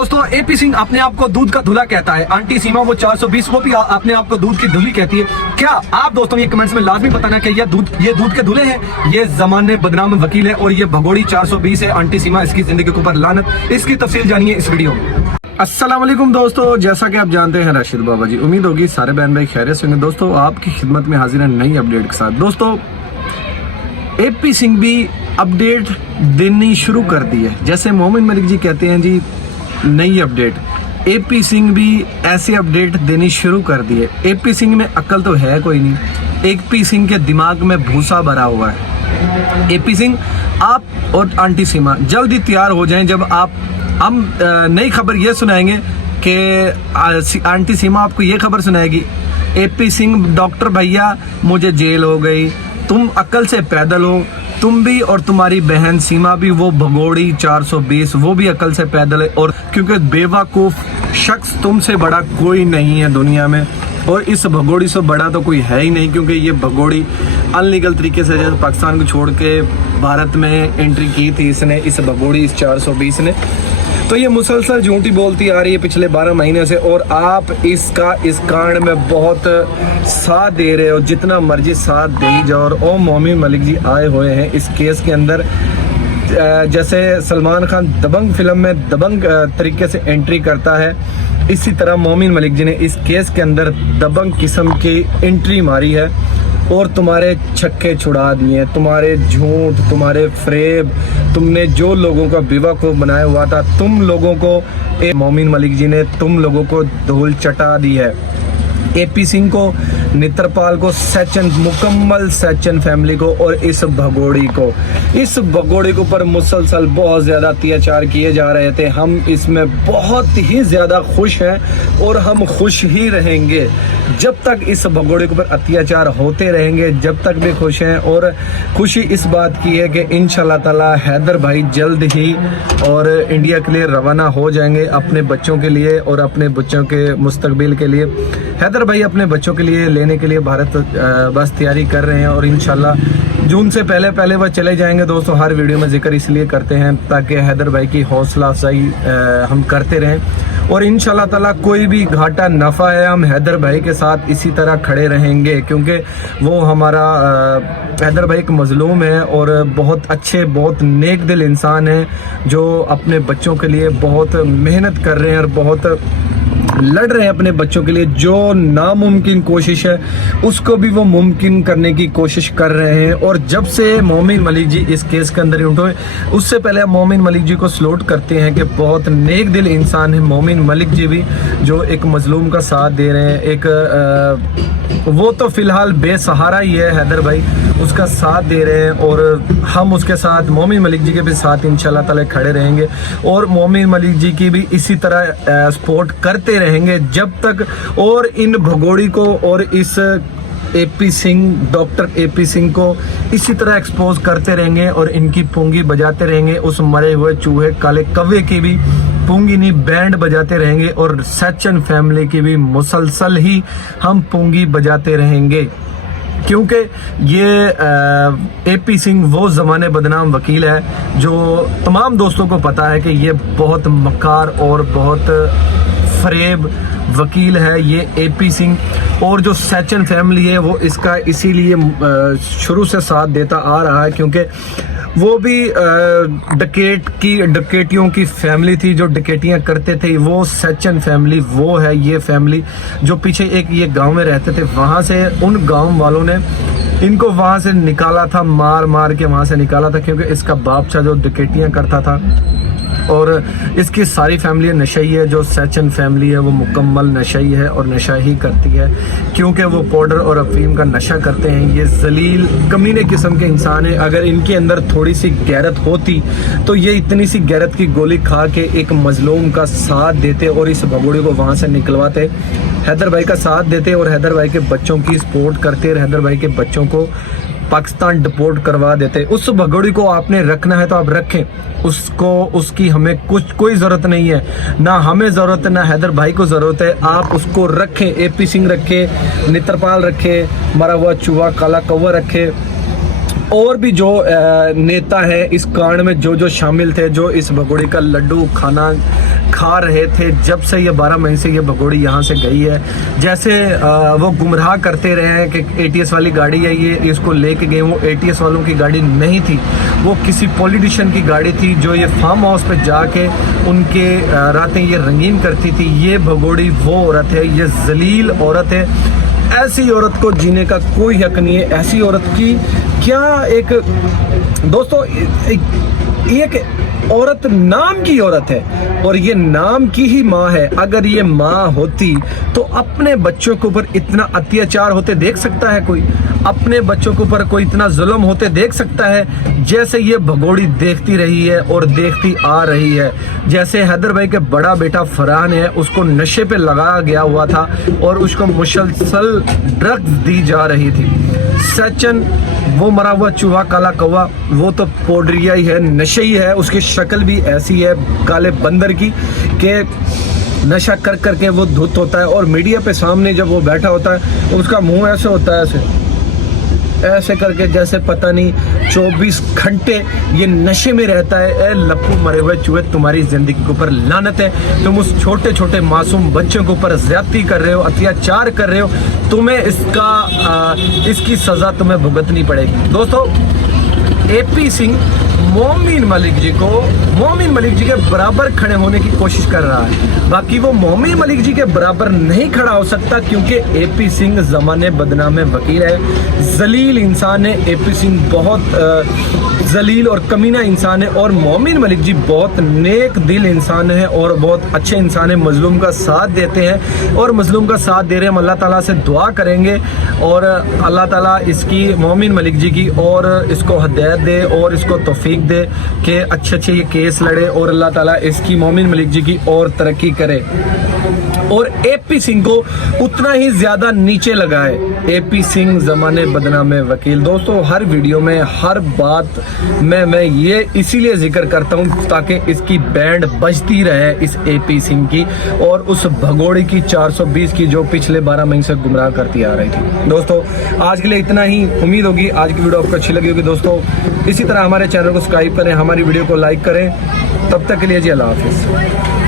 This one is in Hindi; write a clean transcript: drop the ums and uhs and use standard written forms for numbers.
दोस्तों एपी सिंह अपने आप को दूध का धुला कहता है, आंटी सीमा वो 420 वो भी अपने आप को दूध की धुली कहती है। क्या आप दोस्तों ये कमेंट्स में लाजमी बताना कि ये दूध के धुले हैं, ये जमाने बदनाम वकील है और ये भगोड़ी 420 है आंटी सीमा, इसकी जिंदगी के ऊपर लानत। इसकी तफसील जानिए इस वीडियो में। अस्सलाम वालेकुम दोस्तों, जैसा कि आप जानते हैं राशिद बाबा जी, उम्मीद होगी सारे बहन भाई खैरियत से होंगे। दोस्तों आपकी खिदमत में हाजिर है नई अपडेट के साथ। दोस्तों एपी सिंह भी अपडेट देनी शुरू कर दी है। जैसे मोमिन मलिक जी कहते हैं जी नई अपडेट, एपी सिंह भी ऐसे अपडेट देनी शुरू कर दी है। एपी सिंह में अक्ल तो है कोई नहीं, एपी सिंह के दिमाग में भूसा भरा हुआ है। एपी सिंह आप और आंटी सीमा जल्दी तैयार हो जाएं, जब हम नई खबर ये सुनाएंगे कि आंटी सीमा आपको ये खबर सुनाएगी, एपी सिंह डॉक्टर भैया मुझे जेल हो गई, तुम अक्ल से पैदल हो, तुम भी और तुम्हारी बहन सीमा भी, वो भगोड़ी 420 वो भी अकल से पैदल है। और क्योंकि बेवकूफ शख्स तुमसे बड़ा कोई नहीं है दुनिया में, और इस भगोड़ी से बड़ा तो कोई है ही नहीं, क्योंकि ये भगोड़ी अनलीगल तरीके से जैसे पाकिस्तान को छोड़ के भारत में एंट्री की थी इसने, इस भगोड़ी इस 420 ने। तो ये मुसलसल झूठी बोलती आ रही है पिछले 12 महीने से, और आप इसका इस कांड में बहुत साथ दे रहे हो, जितना मर्जी साथ दे ही जाओ। और मोमिन मलिक जी आए हुए हैं इस केस के अंदर। जैसे सलमान खान दबंग फिल्म में दबंग तरीके से एंट्री करता है, इसी तरह मोमिन मलिक जी ने इस केस के अंदर दबंग किस्म की एंट्री मारी है और तुम्हारे छक्के छुड़ा दिए, तुम्हारे झूठ, तुम्हारे फ्रेब, तुमने जो लोगों का बेवकूफ बनाया हुआ था, तुम लोगों को मोमिन मलिक जी ने तुम लोगों को धूल चटा दी है। एपी सिंह को, नेत्रपाल को, सचिन, मुकम्मल सचिन फैमिली को और इस भगोड़ी को पर मुसलसल बहुत ज़्यादा अत्याचार किए जा रहे थे। हम इसमें बहुत ही ज़्यादा खुश हैं और हम खुश ही रहेंगे जब तक इस भगोड़ी के ऊपर अत्याचार होते रहेंगे, जब तक भी खुश हैं। और खुशी इस बात की है कि इंशाल्लाह ताला हैदर भाई जल्द ही और इंडिया के लिए रवाना हो जाएंगे अपने बच्चों के लिए और अपने बच्चों के मुस्तकबिल के लिए। हैदर भाई अपने बच्चों के लिए लेने के लिए भारत बस तैयारी कर रहे हैं और इंशाल्लाह जून से पहले वह चले जाएंगे। दोस्तों हर वीडियो में जिक्र इसलिए करते हैं ताकि हैदर भाई की हौसला अफजाई हम करते रहें और इंशाल्लाह ताला कोई भी घाटा नफ़ा है, हम हैदर भाई के साथ इसी तरह खड़े रहेंगे, क्योंकि वो हमारा हैदर भाई एक मजलूम है और बहुत अच्छे, बहुत नेक दिल इंसान है जो अपने बच्चों के लिए बहुत मेहनत कर रहे हैं और बहुत लड़ रहे हैं अपने बच्चों के लिए। जो नामुमकिन कोशिश है उसको भी वो मुमकिन करने की कोशिश कर रहे हैं। और जब से मोमिन मलिक जी इस केस के अंदर उठे, उससे पहले हम मोमिन मलिक जी को सलूट करते हैं कि बहुत नेक दिल इंसान है मोमिन मलिक जी भी, जो एक मजलूम का साथ दे रहे हैं। एक वो तो फिलहाल बेसहारा ही है हैदर भाई, उसका साथ दे रहे हैं और हम उसके साथ मोमिन मलिक जी के भी साथ इंशाल्लाह ताला खड़े रहेंगे और मोमिन मलिक जी की भी इसी तरह सपोर्ट करते रहेंगे जब तक। और इन भगोड़ी को और इस AP Singh, doctor AP Singh को इसी तरह एक्सपोज करते रहेंगे और इनकी पूंगी बजाते रहेंगे। उस मरे हुए चूहे काले कौवे की भी पूंगी नहीं, बैंड बजाते रहेंगे और सचिन फैमिली की भी मुसलसल ही हम पूंगी बजाते रहेंगे, क्योंकि ये एपी सिंह वो ज़माने बदनाम वकील है जो तमाम दोस्तों को पता है कि ये बहुत मक्कार और बहुत फरेब वकील है ये एपी सिंह। और जो सचिन फैमिली है वो इसका इसीलिए शुरू से साथ देता आ रहा है, क्योंकि वो भी डकैतियों की फैमिली थी, जो डकैतियां करते थे। वो सचिन फैमिली वो है ये फैमिली जो पीछे एक ये गांव में रहते थे, वहां से उन गांव वालों ने इनको वहां से निकाला था, मार के वहां से निकाला था, क्योंकि इसका बाप था जो डकैतियां करता था और इसकी सारी फैमिली नशई है। जो सचिन फैमिली है वो मुकम्मल नशई है और नशा ही करती है, क्योंकि वो पाउडर और अफीम का नशा करते हैं। ये जलील कमीने किस्म के इंसान है। अगर इनके अंदर थोड़ी सी गैरत होती तो ये इतनी सी गैरत की गोली खा के एक मजलूम का साथ देते और इस भगोड़ी को वहां से निकलवाते, हैदर भाई का साथ देते और हैदर भाई के बच्चों की सपोर्ट करते और हैदर भाई के बच्चों को पाकिस्तान डिपोर्ट करवा देते। उस भगोड़ी को आपने रखना है तो आप रखें उसको, उसकी हमें कोई ज़रूरत नहीं है, ना हमें ज़रूरत है ना हैदर भाई को ज़रूरत है। आप उसको रखें, एपी सिंह रखे, नेत्रपाल रखे, मरा हुआ चूहा काला कौवा रखे, और भी जो नेता है इस कांड में जो शामिल थे, जो इस भगोड़ी का लड्डू खाना खा रहे थे जब से ये 12 मई से ये भगोड़ी यहाँ से गई है। जैसे वो गुमराह करते रहे हैं कि एटीएस वाली गाड़ी है, ये इसको लेके गए, वो एटीएस वालों की गाड़ी नहीं थी, वो किसी पॉलिटिशियन की गाड़ी थी जो ये फार्म हाउस पे जाके उनके रातें ये रंगीन करती थी। ये भगोड़ी वो औरत है, ये जलील औरत है। ऐसी औरत को जीने का कोई हक नहीं है। ऐसी औरत की क्या एक दोस्तों एक औरत नाम की औरत है और ये नाम की ही माँ है। अगर ये माँ होती तो अपने बच्चों के ऊपर इतना अत्याचार होते देख सकता है कोई? अपने बच्चों के ऊपर कोई इतना जुल्म होते देख सकता है? जैसे ये भगोड़ी देखती रही है और देखती आ रही है। जैसे हैदर भाई के बड़ा बेटा फरहान है, उसको नशे पे लगाया गया हुआ था और उसको मुसलसल ड्रग्स दी जा रही थी। सचिन वो मरा हुआ चूहा काला कौवा, वो तो पोडरिया ही है, नशे ही है। उसकी शक्ल भी ऐसी है काले बंदर की कि नशा कर करके वो धुत होता है और मीडिया पे सामने जब वो बैठा होता है उसका मुंह ऐसे होता है, ऐसे करके जैसे पता नहीं 24 घंटे ये नशे में रहता है। ए लप्पू मरे हुए चूहे, तुम्हारी जिंदगी के ऊपर लानत है। तुम उस छोटे छोटे मासूम बच्चों के ऊपर ज्यादती कर रहे हो, अत्याचार कर रहे हो। तुम्हें इसकी सजा तुम्हें भुगतनी पड़ेगी। दोस्तों, एपी सिंह मोमिन मलिक जी के बराबर खड़े होने की कोशिश कर रहा है। बाकी वो मोमिन मलिक जी के बराबर नहीं खड़ा हो सकता क्योंकि एपी सिंह ज़माने बदनाम वकील है, जलील इंसान है। एपी सिंह बहुत जलील और कमीना इंसान है और मोमिन मलिक जी बहुत नेक दिल इंसान है और बहुत अच्छे इंसान है। मजलूम का साथ देते हैं और मजलूम का साथ दे रहे हैं। हम अल्लाह ताला से दुआ करेंगे और अल्लाह ताला इसकी मोमिन मलिक जी की और इसको हिदायत दे और इसको तौफीक दे कि अच्छे अच्छे ये केस लड़े और अल्लाह ताला इसकी मोमिन मलिक जी की और तरक्की करे और एपी सिंह को उतना ही ज्यादा नीचे लगाए। एपी सिंह ज़माने बदनाम वकील। दोस्तों, हर वीडियो में हर बात में मैं ये इसीलिए जिक्र करता हूँ ताकि इसकी बैंड बजती रहे इस एपी सिंह की और उस भगोड़ी की 420 की जो पिछले 12 महीने से गुमराह करती आ रही थी। दोस्तों, आज के लिए इतना ही। उम्मीद होगी आज की वीडियो आपको अच्छी लगी होगी। दोस्तों, इसी तरह हमारे चैनल को सब्सक्राइब करें, हमारी वीडियो को लाइक करें। तब तक के लिए जी अल्लाह हाफिज़।